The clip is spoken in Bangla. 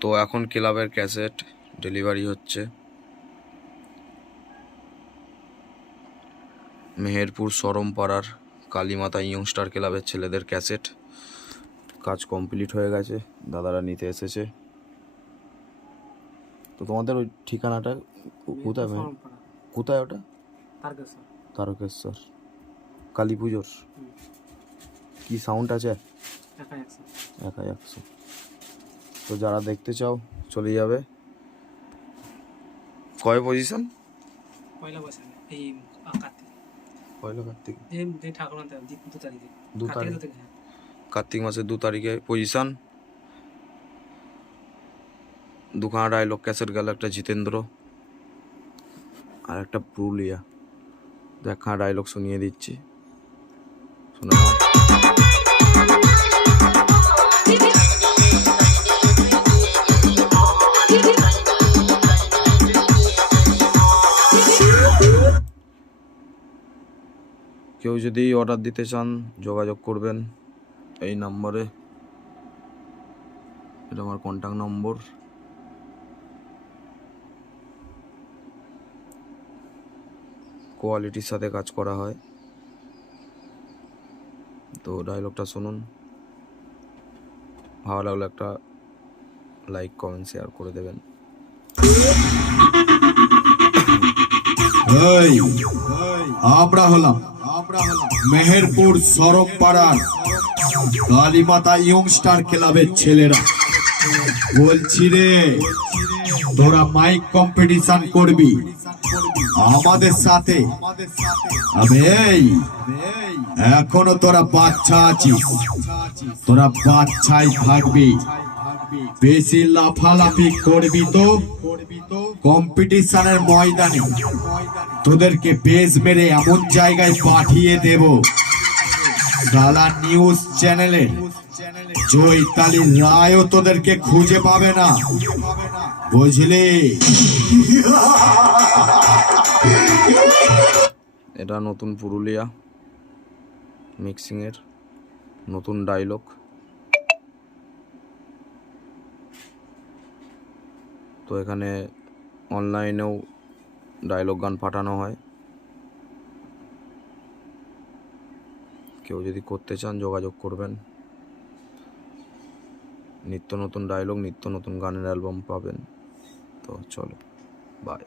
তো এখন ক্লাবের ক্যাসেট ডেলিভারি হচ্ছে। মেহেরপুর সরমপাড়ার কালীমাতা ইয়ংস্টার ক্লাবের ছেলেদের ক্যাসেট কাজ কমপ্লিট হয়ে গেছে দাদারা নিতে এসেছে। তো তোমাদের ওই ঠিকানাটা কোথায়? কোথায় ওটা? তারকেশ্বর। কালী পুজোর। কি সাউন্ড আছে? একা একশো তো যারা দেখতে চাও চলে যাবে। কয় পজিশন পয়লা বৈশাখে এই কার্তিক। পয়লা কার্তিক। যে যে ঠাকুর আনতে হবে, দি- তারিখে। দু হ্যাঁ। কার্তিক মাসের দু তারিখে পজিশন দুখানা ডায়লগ ক্যাসেট গেল একটা জিতেন্দ্র আর একটা পুরুলিয়া। একখানা ডায়লগ শুনিয়ে দিচ্ছি। শুনে কেউ যদি অর্ডার দিতে চান, যোগাযোগ করবেন এই নম্বরে এটা আমার কন্ট্যাক্ট নম্বর কোয়ালিটির সাথে কাজ করা হয়। তো ডায়লগটা শুনুন। ভালো লাগলে একটা লাইক কমেন্ট শেয়ার করে দেবেন। আমরা হলাম। মেহেরপুর সরব পাড়ার কালীমাতা ইয়ংস্টার ক্লাবের ছেলেরা। বলছি রে, তোরা মাইক কম্পিটিশন করবি। আমাদের সাথে। এখনও তোরা বাচ্চা আছিস। তোরা বাচ্চাই থাকবি। বেশি লাফালাফি করবি তো? কম্পিটিশনের ময়দানে তোদেরকে বেশ মেরে এমন জায়গায় পাঠিয়ে দেব। সালা নিউজ চ্যানেলে চৈতালি রায়ও তোদেরকে খুঁজে পাবে না। বুঝলি? এটা নতুন পুরুলিয়া মিক্সিংয়ের নতুন ডায়লগ তো এখানে অনলাইনেও ডায়লগ গান পাঠানো হয়। কেউ যদি করতে চান যোগাযোগ করবেন। নিত্য নতুন ডায়লগ নিত্য নতুন গানের অ্যালবাম পাবেন। তো চলো বাই